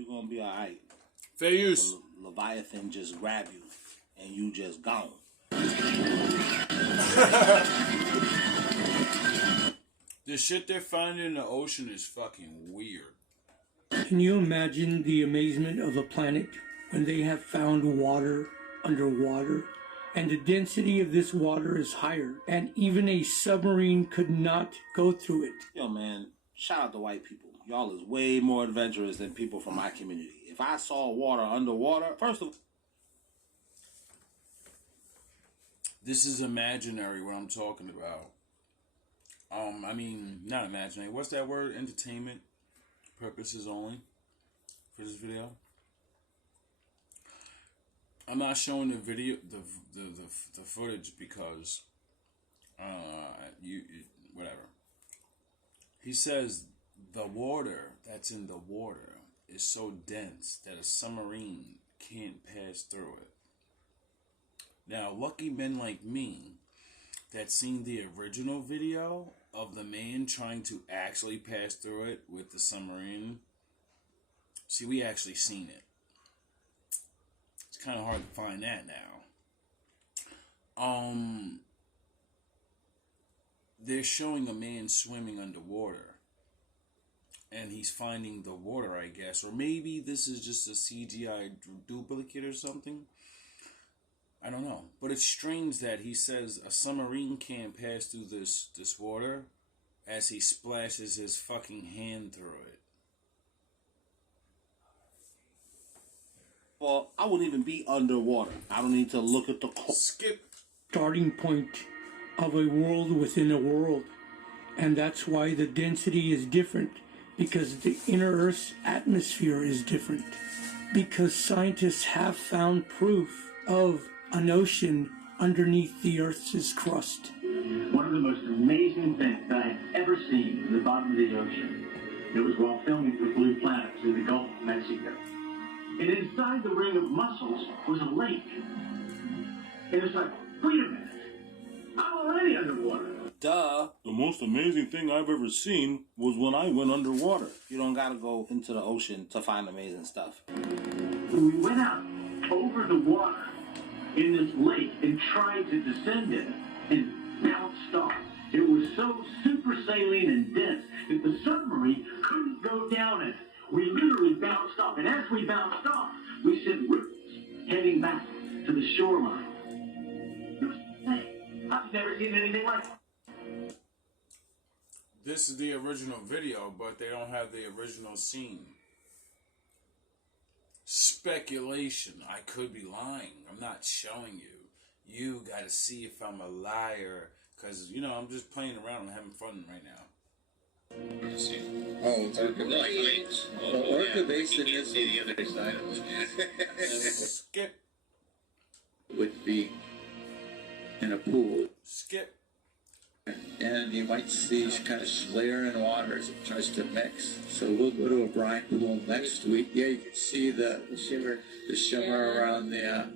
you're gonna be alright. Fair use. Leviathan just grab you, and you just gone. The shit they're finding in the ocean is fucking weird. Can you imagine the amazement of a planet when they have found water underwater? And the density of this water is higher, and even a submarine could not go through it. Yo, man, shout out to white people. Y'all is way more adventurous than people from my community. If I saw water underwater, first of all... This is imaginary, what I'm talking about. I mean, not imaginary. What's that word? Entertainment purposes only for this video. I'm not showing the video, the footage because, whatever. He says the water that's in the water is so dense that a submarine can't pass through it. Now, lucky men like me that seen the original video of the man trying to actually pass through it with the submarine. See, we actually seen it. It's kind of hard to find that now. They're showing a man swimming underwater. And he's finding the water, I guess. Or maybe this is just a CGI duplicate or something. I don't know. But it's strange that he says a submarine can't pass through this water as he splashes his fucking hand through it. Well, I wouldn't even be underwater. I don't need to look at the... Skip. Starting point of a world within a world. And that's why the density is different. Because the inner Earth's atmosphere is different. Because scientists have found proof of an ocean underneath the Earth's crust. One of the most amazing things that I have ever seen in the bottom of the ocean. It was while filming for Blue Planet in the Gulf of Mexico. And inside the ring of mussels was a lake. And it's like, wait a minute, I'm already underwater. Duh. The most amazing thing I've ever seen was when I went underwater. You don't gotta go into the ocean to find amazing stuff. When we went out over the water in this lake and tried to descend in it and bounced off. It was so super saline and dense that the submarine couldn't go down it. We literally bounced off, and as we bounced off, we sent ripples heading back to the shoreline. I've never seen anything like that. This is the original video, but they don't have the original scene. Speculation. I could be lying. I'm not showing you. You got to see if I'm a liar. Because, you know, I'm just playing around and having fun right now. Oh, it's Orca Basin. Well, Orca Basin is the other side of it. Skip. Would be in a pool. Skip. And you might see kind of layering water as it tries to mix. So we'll go to a brine pool next week. Yeah, you can see the shimmer around the arm.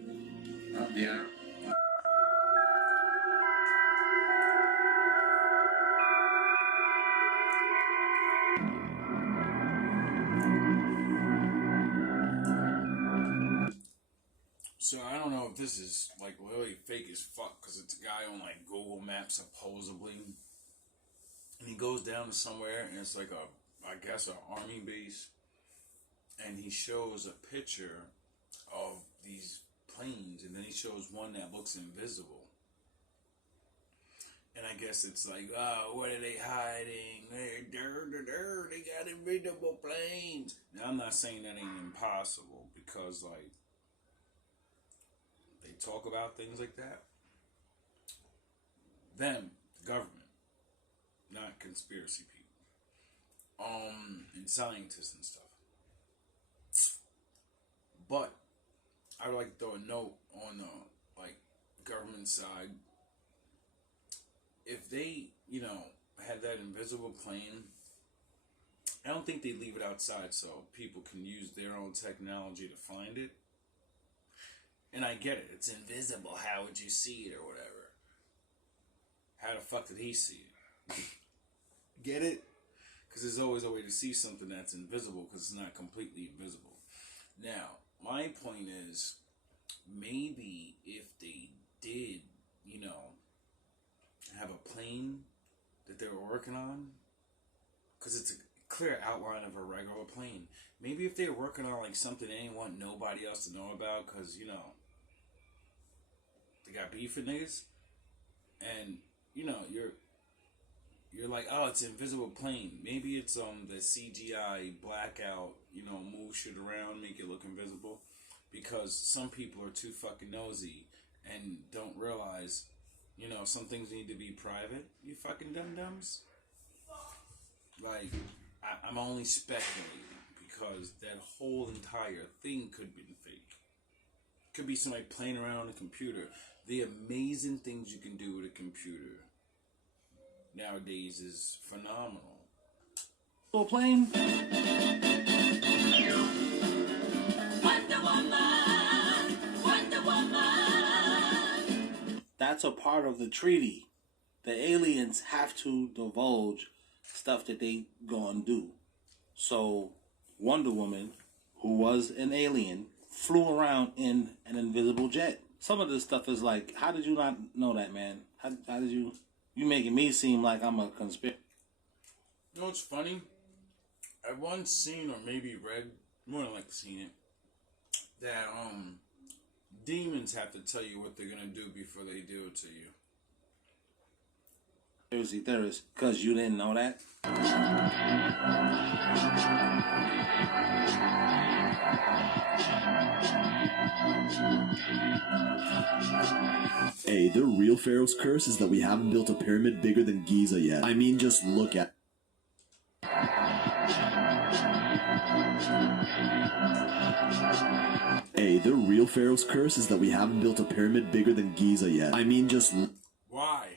So I don't know if this is like really fake as fuck because it's a guy on like Google Maps supposedly, and he goes down to somewhere and it's like I guess an army base, and he shows a picture of these planes, and then he shows one that looks invisible, and I guess it's like, oh, what are they hiding? They got invisible planes. Now I'm not saying that ain't impossible because like. They talk about things like that. Them, the government, not conspiracy people, and scientists and stuff. But I would like to throw a note on the like government side. If they, you know, had that invisible plane, I don't think they'd leave it outside so people can use their own technology to find it. And I get it. It's invisible. How would you see it or whatever? How the fuck did he see it? Get it? Because there's always a way to see something that's invisible because it's not completely invisible. Now, my point is, maybe if they did, you know, have a plane that they were working on, because it's a clear outline of a regular plane. Maybe if they were working on like something they didn't want nobody else to know about, because, you know, they got beef with niggas, and, you know, you're like, oh, it's an invisible plane. Maybe it's the CGI blackout, you know, move shit around, make it look invisible, because some people are too fucking nosy and don't realize, you know, some things need to be private. You fucking dum-dums. Like, I'm only speculating, because that whole entire thing could be fake. Could be somebody playing around on a computer. The amazing things you can do with a computer nowadays is phenomenal. Little plane. Wonder Woman, Wonder Woman. That's a part of the treaty. The aliens have to divulge stuff that they gonna do. So Wonder Woman, who was an alien, flew around in an invisible jet. Some of this stuff is like, how did you not know that, man? How did you making me seem like I'm a conspiracy? You know what's funny? I once seen, or maybe read, more than like seen it, that demons have to tell you what they're gonna do before they do it to you. Conspiracy theorist, because you didn't know that? Hey, the real Pharaoh's curse is that we haven't built a pyramid bigger than Giza yet. I mean, just look at... Hey, the real Pharaoh's curse is that we haven't built a pyramid bigger than Giza yet. I mean, just... Why?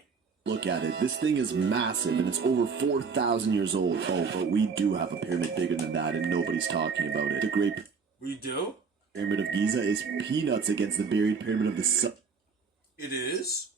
Look at it. This thing is massive, and it's over 4,000 years old. Oh, but we do have a pyramid bigger than that, and nobody's talking about it. The Great We do? Pyramid of Giza is peanuts against the buried pyramid of the sun. It is?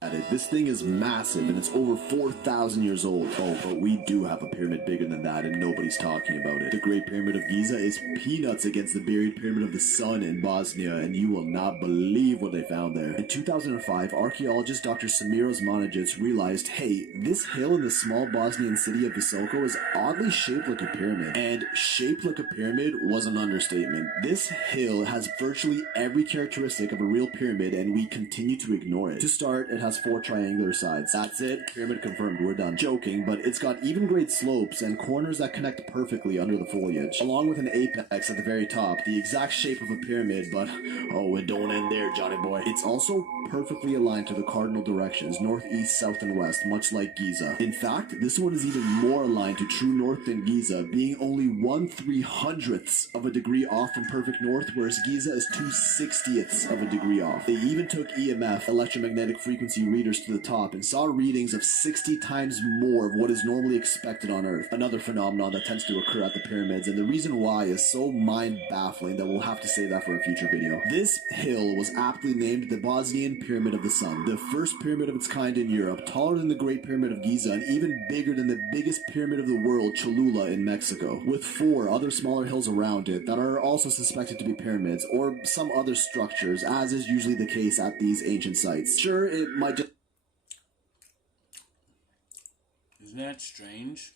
At it. This thing is massive, and it's over 4,000 years old. Oh, but we do have a pyramid bigger than that, and nobody's talking about it. The Great Pyramid of Giza is peanuts against the buried pyramid of the sun in Bosnia, and you will not believe what they found there. In 2005, archaeologist Dr. Samir Osmanagic realized, hey, this hill in the small Bosnian city of Visoko is oddly shaped like a pyramid. And shaped like a pyramid was an understatement. This hill has virtually every characteristic of a real pyramid, and we continue to ignore it. To start, it has 4 triangular sides. That's it. Pyramid confirmed. We're done. Joking, but it's got even grade slopes and corners that connect perfectly under the foliage, along with an apex at the very top, the exact shape of a pyramid, but oh, it don't end there, Johnny boy. It's also perfectly aligned to the cardinal directions, north, east, south, and west, much like Giza. In fact, this one is even more aligned to true north than Giza, being only 1/300th of a degree off from perfect north, whereas Giza is 2/60th of a degree off. They even took EMF, electromagnetic frequency readers, to the top and saw readings of 60 times more of what is normally expected on Earth. Another phenomenon that tends to occur at the pyramids, and the reason why is so mind-baffling that we'll have to save that for a future video. This hill was aptly named the Bosnian Pyramid of the Sun, the first pyramid of its kind in Europe, taller than the Great Pyramid of Giza and even bigger than the biggest pyramid of the world, Cholula in Mexico, with 4 other smaller hills around it that are also suspected to be pyramids or some other structures, as is usually the case at these ancient sites. Sure, it might just... Isn't that strange?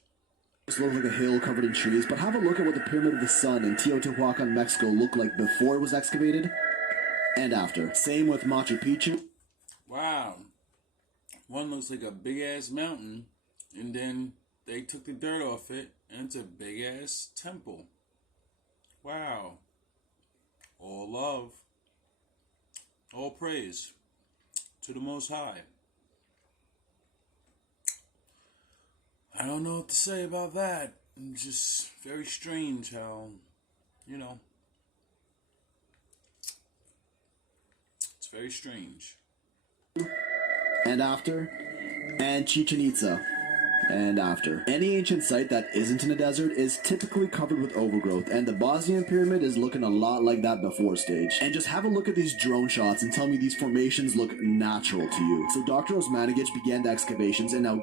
look like a hill covered in trees, but have a look at what the Pyramid of the Sun in Teotihuacan, Mexico looked like before it was excavated and after. Same with Machu Picchu. Wow. One looks like a big-ass mountain, and then they took the dirt off it, and it's a big-ass temple. Wow. All love. All praise to the Most High. I don't know what to say about that. It's just very strange how, you know, it's very strange. And after, and Chichen Itza, and after. Any ancient site that isn't in a desert is typically covered with overgrowth, and the Bosnian pyramid is looking a lot like that before stage. And just have a look at these drone shots and tell me these formations look natural to you. So Dr. Osmanagic began the excavations, and now